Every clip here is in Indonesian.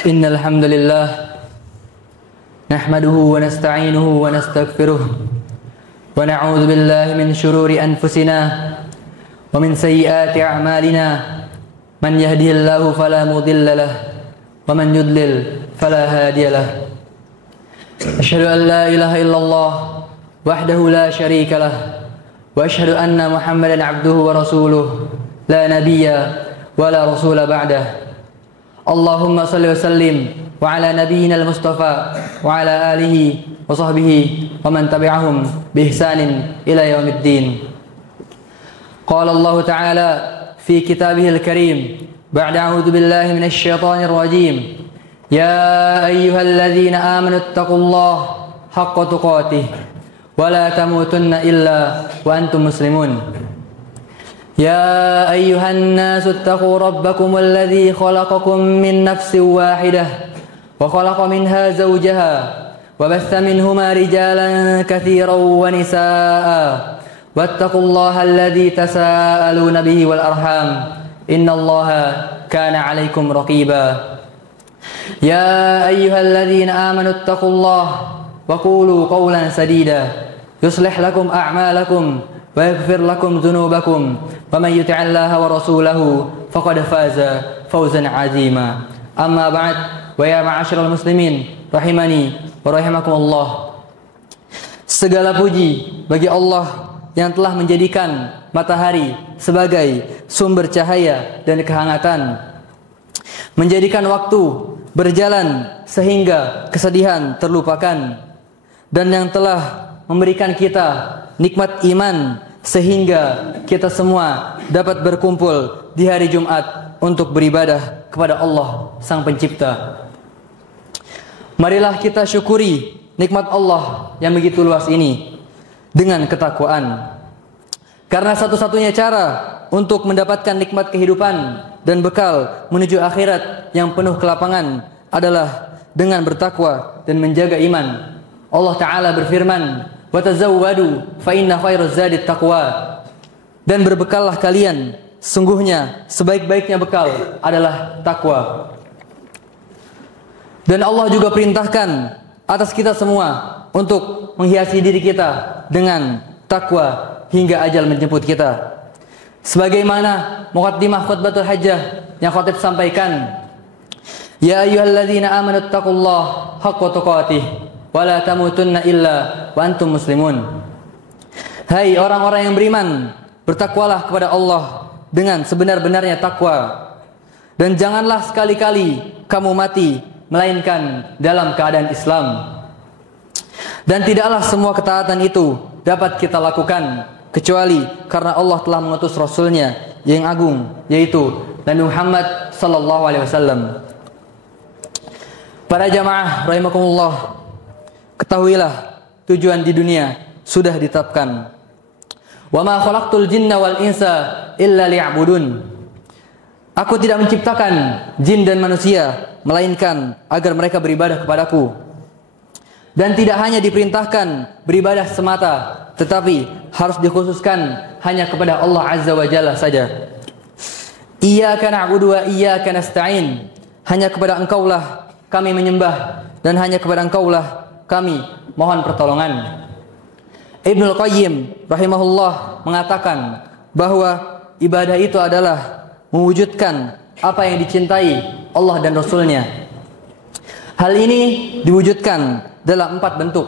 Innal hamdalillah nahmaduhu wa nasta'inuhu wa nastaghfiruh wa na'udzu billahi min shururi anfusina wa min sayyiati a'malina man yahdihillahu fala mudilla lahu wa man yudlil fala hadiya lahu. Asyhadu an la ilaha illallah wahdahu la syarika lahu wa asyhadu anna Muhammadan 'abduhu wa rasuluh la nabiyya wa la rasula ba'dahu. Allahumma salli wa sallim wa ala nabiyyina al-mustafa wa ala alihi wa sahbihi wa man tabi'ahum bi ihsanin ila yaumiddin. Qala Allah ta'ala fi kitabihil karim ba'da a'udzu billahi minasy syaithanir rajim. Ya ayyuhalladzina amanu taqullaha haqqa tuqatih wa la tamutunna illa wa antum muslimun. يا أيها الناس اتقوا ربكم الذي خلقكم من نفس واحدة وخلق منها زوجها وبث منهما رجالا كثيرا ونساء واتقوا الله الذي تساءلون به والأرحام إن الله كان عليكم رقيبا. يا أيها الذين آمنوا اتقوا الله وقولوا قولا سديدا يصلح لكم أعمالكم ويغفر لكم ذنوبكم ومن يطع الله ورسوله فقد فاز فوزا عظيما. أما بعد ويا معاشر المسلمين rahimani wa rahimakumullah. Segala puji bagi Allah yang telah menjadikan matahari sebagai sumber cahaya dan kehangatan, menjadikan waktu berjalan sehingga kesedihan terlupakan, dan yang telah memberikan kita nikmat iman sehingga kita semua dapat berkumpul di hari Jumat untuk beribadah kepada Allah Sang Pencipta. Marilah kita syukuri nikmat Allah yang begitu luas ini dengan ketakwaan. Karena satu-satunya cara untuk mendapatkan nikmat kehidupan dan bekal menuju akhirat yang penuh kelapangan adalah dengan bertakwa dan menjaga iman. Allah Ta'ala berfirman, wa tazawwadu fa inna khairaz zadit taqwa. Dan berbekallah kalian, sungguhnya sebaik-baiknya bekal adalah takwa. Dan Allah juga perintahkan atas kita semua untuk menghiasi diri kita dengan takwa hingga ajal menjemput kita. Sebagaimana muqaddimah khutbatul hajjah yang khatib sampaikan, ya ayyuhalladzina amanu taqullaha haqqa tuqatih wa la tamutunna illa wa antum muslimun. Hai orang-orang yang beriman, bertakwalah kepada Allah dengan sebenar-benarnya takwa, dan janganlah sekali-kali kamu mati melainkan dalam keadaan Islam. Dan tidaklah semua ketaatan itu dapat kita lakukan kecuali karena Allah telah mengutus Rasulnya yang agung, yaitu Nabi Muhammad sallallahu alaihi wasallam. Para jamaah rahimakumullah, ketahuilah tujuan di dunia sudah ditetapkan. Wa ma khalaqtul jinna wal insa illa liya'budun. Aku tidak menciptakan jin dan manusia melainkan agar mereka beribadah kepadaku. Dan tidak hanya diperintahkan beribadah semata, tetapi harus dikhususkan hanya kepada Allah Azza wa Jalla saja. Iyyaka na'budu wa iyyaka nasta'in. Hanya kepada Engkaulah kami menyembah dan hanya kepada Engkaulah kami mohon pertolongan. Ibnul Qayyim rahimahullah mengatakan bahwa ibadah itu adalah mewujudkan apa yang dicintai Allah dan Rasulnya. Hal ini diwujudkan dalam 4 bentuk: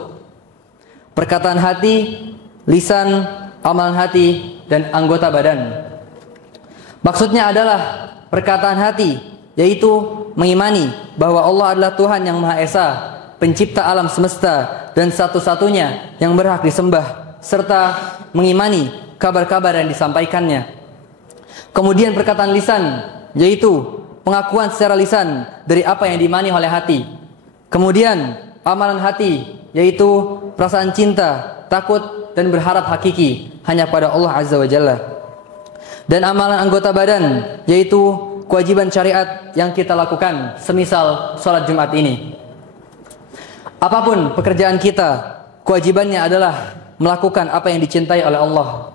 perkataan hati, lisan, amalan hati, dan anggota badan. Maksudnya adalah perkataan hati, yaitu mengimani bahwa Allah adalah Tuhan yang Maha Esa, pencipta alam semesta dan satu-satunya yang berhak disembah, serta mengimani kabar-kabar yang disampaikannya. Kemudian perkataan lisan, yaitu pengakuan secara lisan dari apa yang diimani oleh hati. Kemudian amalan hati, yaitu perasaan cinta, takut, dan berharap hakiki hanya pada Allah Azza wa Jalla. Dan amalan anggota badan, yaitu kewajiban syariat yang kita lakukan, semisal sholat Jumat ini. Apapun pekerjaan kita, kewajibannya adalah melakukan apa yang dicintai oleh Allah.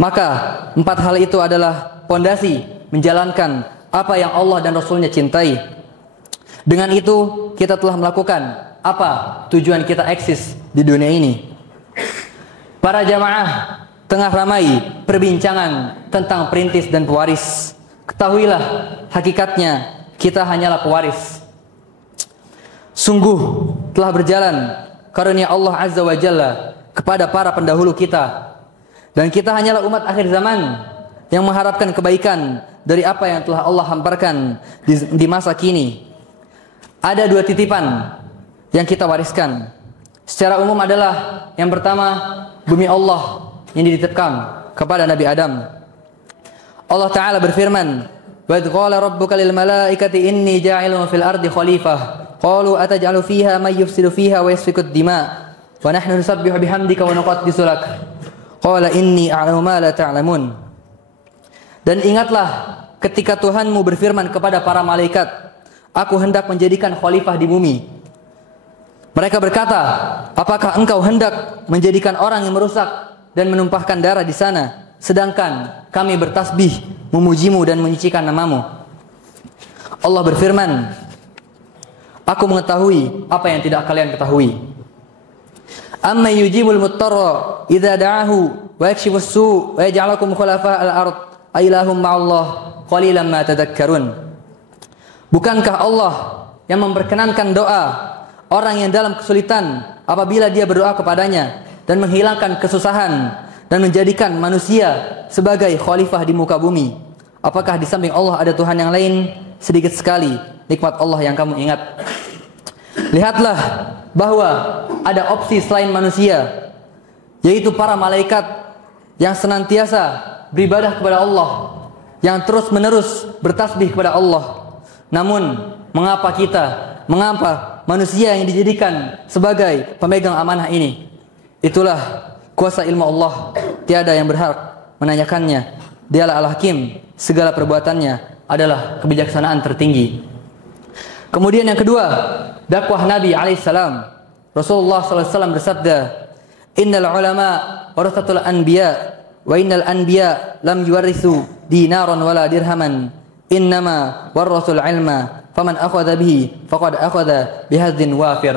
Maka 4 hal itu adalah pondasi menjalankan apa yang Allah dan Rasulnya cintai. Dengan itu kita telah melakukan apa tujuan kita eksis di dunia ini. Para jamaah, tengah ramai perbincangan tentang perintis dan pewaris. Ketahuilah hakikatnya kita hanyalah pewaris. Sungguh telah berjalan karunia Allah Azza wa Jalla kepada para pendahulu kita, dan kita hanyalah umat akhir zaman yang mengharapkan kebaikan dari apa yang telah Allah hamparkan di masa kini. Ada dua titipan yang kita wariskan. Secara umum adalah yang pertama, bumi Allah yang dititipkan kepada Nabi Adam. Allah Ta'ala berfirman, "Wa idh qala rabbuka lil malaikati inni ja'ilun fil ardi khalifah qalu ataj'alu fiha may yufsidu fiha wa yasfiku ad-dima wa nahnu nusabbihu bihamdika wa nuqaddisu lak qala inni a'lamu ma la ta'lamun." Dan ingatlah ketika Tuhanmu berfirman kepada para malaikat, "Aku hendak menjadikan khalifah di bumi." Mereka berkata, "Apakah engkau hendak menjadikan orang yang merusak dan menumpahkan darah di sana, sedangkan kami bertasbih, memujimu dan menyucikan namamu?" Allah berfirman, "Aku mengetahui apa yang tidak kalian ketahui." "Amma yujibul muttarra idza da'ahu wa yakshifus su' wa yaj'alukum khulafa'al ard ailahum ma'allah qalilan ma tadhakkarun." Bukankah Allah yang memperkenankan doa orang yang dalam kesulitan apabila dia berdoa kepadanya dan menghilangkan kesusahan dan menjadikan manusia sebagai khalifah di muka bumi? Apakah di samping Allah ada Tuhan yang lain? Sedikit sekali nikmat Allah yang kamu ingat. Lihatlah bahwa ada opsi selain manusia, yaitu para malaikat yang senantiasa beribadah kepada Allah, yang terus menerus bertasbih kepada Allah. Namun mengapa manusia yang dijadikan sebagai pemegang amanah ini? Itulah kuasa ilmu Allah, tiada yang berhak menanyakannya. Dialah Al-Hakim, segala perbuatannya adalah kebijaksanaan tertinggi. Kemudian yang kedua, dakwah Nabi alaihissalam. Rasulullah SAW bersabda, "Innal ulama warathatul anbiya wa innal anbiya lam yuwarithu dinaran wala dirhaman. Innama warathul ilma faman akhadha bihi faqad akhadha bihadzin wafir."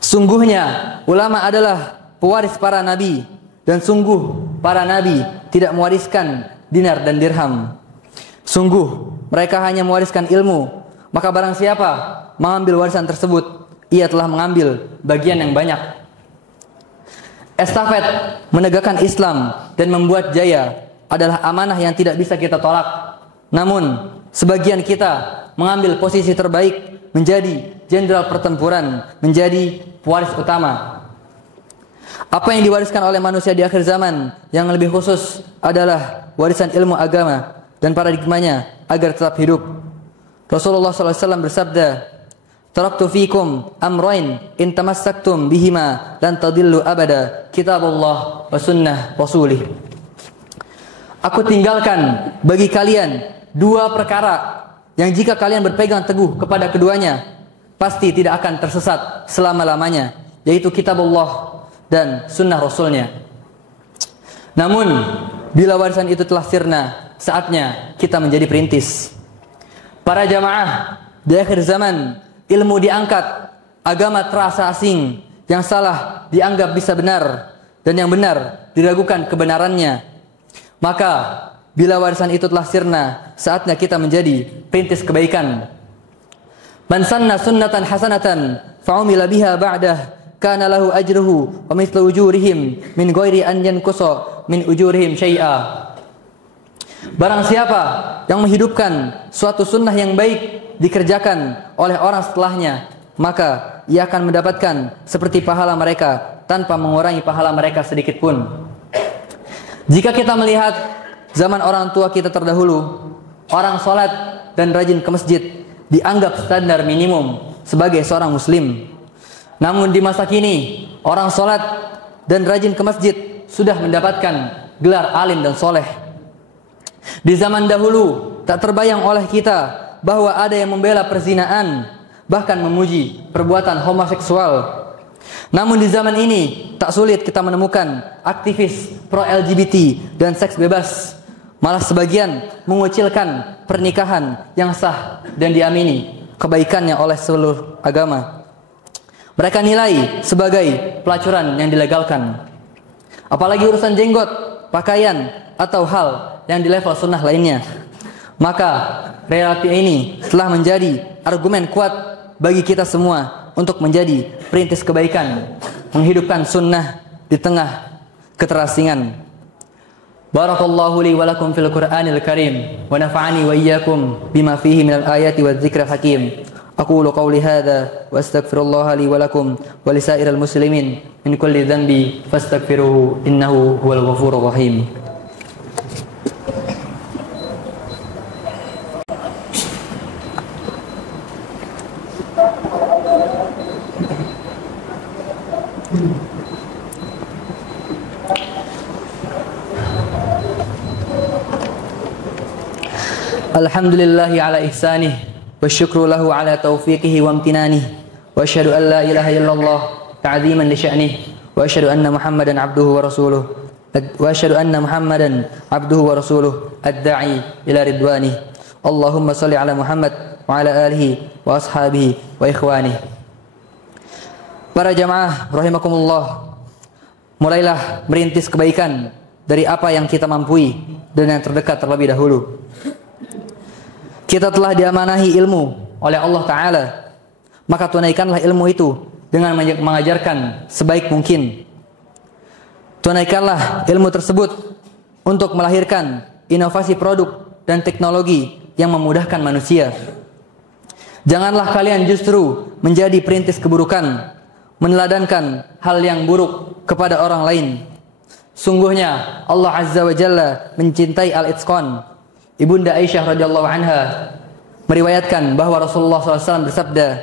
Sungguhnya ulama adalah pewaris para nabi, dan sungguh para nabi tidak mewariskan dinar dan dirham. Sungguh mereka hanya mewariskan ilmu. Maka barang siapa mengambil warisan tersebut, ia telah mengambil bagian yang banyak. Estafet menegakkan Islam dan membuat jaya adalah amanah yang tidak bisa kita tolak. Namun sebagian kita mengambil posisi terbaik, menjadi jenderal pertempuran, menjadi pewaris utama. Apa yang diwariskan oleh manusia di akhir zaman yang lebih khusus adalah warisan ilmu agama dan paradigmanya agar tetap hidup. Rasulullah SAW bersabda, "Taraktu fikum amrain in tamassaktum bihima lan tadillu abada, kitabullah wa sunnah rasulih." Aku tinggalkan bagi kalian dua perkara yang jika kalian berpegang teguh kepada keduanya, pasti tidak akan tersesat selama-lamanya, yaitu kitabullah dan sunnah rasulnya. Namun bila warisan itu telah sirna, saatnya kita menjadi perintis. Para jamaah, di akhir zaman ilmu diangkat, agama terasa asing, yang salah dianggap bisa benar, dan yang benar diragukan kebenarannya. Maka bila warisan itu telah sirna, saatnya kita menjadi perintis kebaikan. Man sanna sunnatan hasanatan fa'umila biha ba'dah kana lahu ajruhu wa mithlu ujurihim min ghairi an yanqusa min ujurihim syai'a. Barang siapa yang menghidupkan suatu sunnah yang baik dikerjakan oleh orang setelahnya, maka ia akan mendapatkan seperti pahala mereka tanpa mengurangi pahala mereka sedikit pun. Jika kita melihat zaman orang tua kita terdahulu, orang sholat dan rajin ke masjid dianggap standar minimum sebagai seorang muslim. Namun di masa kini, orang sholat dan rajin ke masjid sudah mendapatkan gelar alim dan soleh. Di zaman dahulu tak terbayang oleh kita bahwa ada yang membela perzinaan, bahkan memuji perbuatan homoseksual. Namun di zaman ini tak sulit kita menemukan aktivis pro LGBT dan seks bebas. Malah sebagian mengucilkan pernikahan yang sah dan diamini. kebaikannya oleh seluruh agama. Mereka nilai sebagai pelacuran yang dilegalkan. Apalagi urusan jenggot, pakaian, atau hal yang di level sunnah lainnya. Maka realiti ini telah menjadi argumen kuat bagi kita semua untuk menjadi perintis kebaikan, menghidupkan sunnah di tengah keterasingan. Barakallahu li wa lakum fil Qur'anil Karim wa nafa'ani wa iyyakum bima fihi minal ayati wadh-dhikril hakim. Aqulu qawli hadha wa astaghfirullaha li wa lakum wa lisairil muslimin min kulli dhanbi fastaghfiruhu innahu huwal ghafurur rahim. Alhamdulillahi ala ihsanih wa syukru lahu ala taufiqihi wa amtinanihi wa asyhadu an la ilaha illallah ta'ziman li sya'nih wa asyhadu anna Muhammadan abduhu wa rasuluh ad-da'i ila ridwanih. Allahumma shalli ala Muhammad wa ala alihi wa ashabihi wa ikhwanih. Para jamaah rahimakumullah, mulailah merintis kebaikan dari apa yang kita mampu dan yang terdekat terlebih dahulu. Kita telah diamanahi ilmu oleh Allah Ta'ala, maka tunaikanlah ilmu itu dengan mengajarkan sebaik mungkin. Tunaikanlah ilmu tersebut untuk melahirkan inovasi produk dan teknologi yang memudahkan manusia. Janganlah kalian justru menjadi perintis keburukan, meneladankan hal yang buruk kepada orang lain. Sungguhnya Allah Azza wa Jalla mencintai al-itqan. Ibunda Aisyah radhiyallahu anha meriwayatkan bahwa Rasulullah SAW bersabda,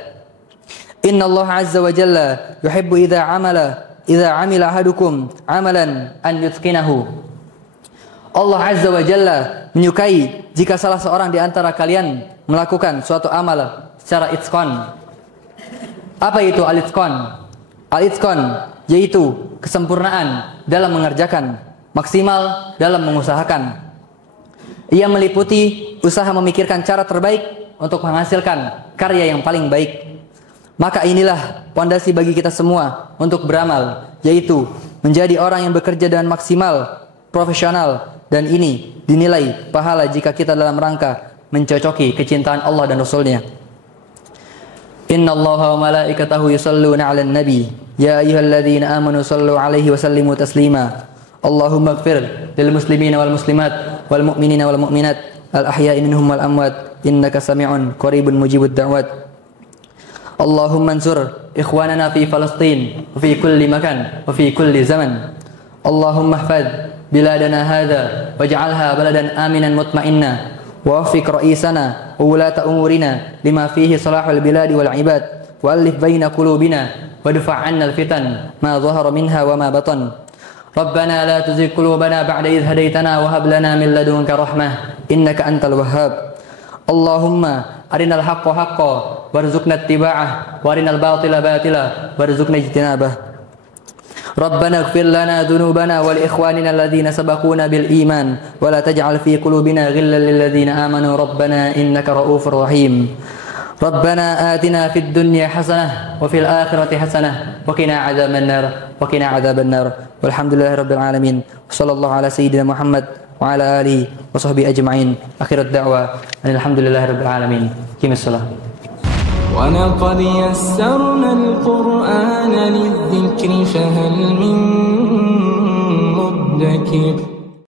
Inna Allah Azza wa Jalla yuhibbu idza amila ahadukum amalan an yutqinahu. Allah Azza wa Jalla menyukai jika salah seorang di antara kalian melakukan suatu amal secara itqan. Apa itu al-itqan? Al-itqan yaitu kesempurnaan dalam mengerjakan, maksimal dalam mengusahakan. Ia meliputi usaha memikirkan cara terbaik untuk menghasilkan karya yang paling baik. Maka inilah pondasi bagi kita semua untuk beramal, yaitu menjadi orang yang bekerja dengan maksimal, profesional, dan ini dinilai pahala jika kita dalam rangka mencocoki kecintaan Allah dan Rasul-Nya. Inna Allaha wa malaikatahu yusalluna 'alan nabi ya ayyuhalladzina amanu sallu 'alaihi wa sallimu taslima. Allahumma ighfir lil muslimina wal muslimat wal mu'minina wal mu'minat al ahya'i minhum wal amwat innaka sami'un qaribun mujibud da'wat. Allahumma ansur ikhwanana fi Palestin wa fi kulli makan wa fi kulli zaman. Allahumma ihfaz biladana hadha waj'alha baladan aminan mutma'inna wa waffiq ra'isana wa ulata umurina lima fihi salahul biladi wal ibad wa alif baina qulubina wa dfa' 'anna al fitan ma dhahara minha wa ma batan. Rabbana la tuzigh qulubana ba'da idh hadaytana wa hab lana min ladunka rahmah innaka antal wahhab. Allahumma arinal haqqa haqqan warzuqna ittiba'ah wa arinal batila batila warzuqna ijtinabah. Rabbana ighfir lana dhunubana wa li ikhwanina alladhina sabaquna bil iman wa la taj'al fi qulubina ghillan lil ladzina amanu rabbana innaka ra'ufur rahim. Rabbana atina fid dunya hasanah wa fil akhirati hasanah wa qina adzaban nar. Walhamdulillahirabbil alamin. Wassallallahu ala sayyidina Muhammad wa ala alihi wa sahbihi ajma'in. Akhirat da'wa alhamdulillahirabbil alamin. Qimis shalah. Wa laqad yassarna al-Qur'ana lidh-dhikri fahal min muddakir.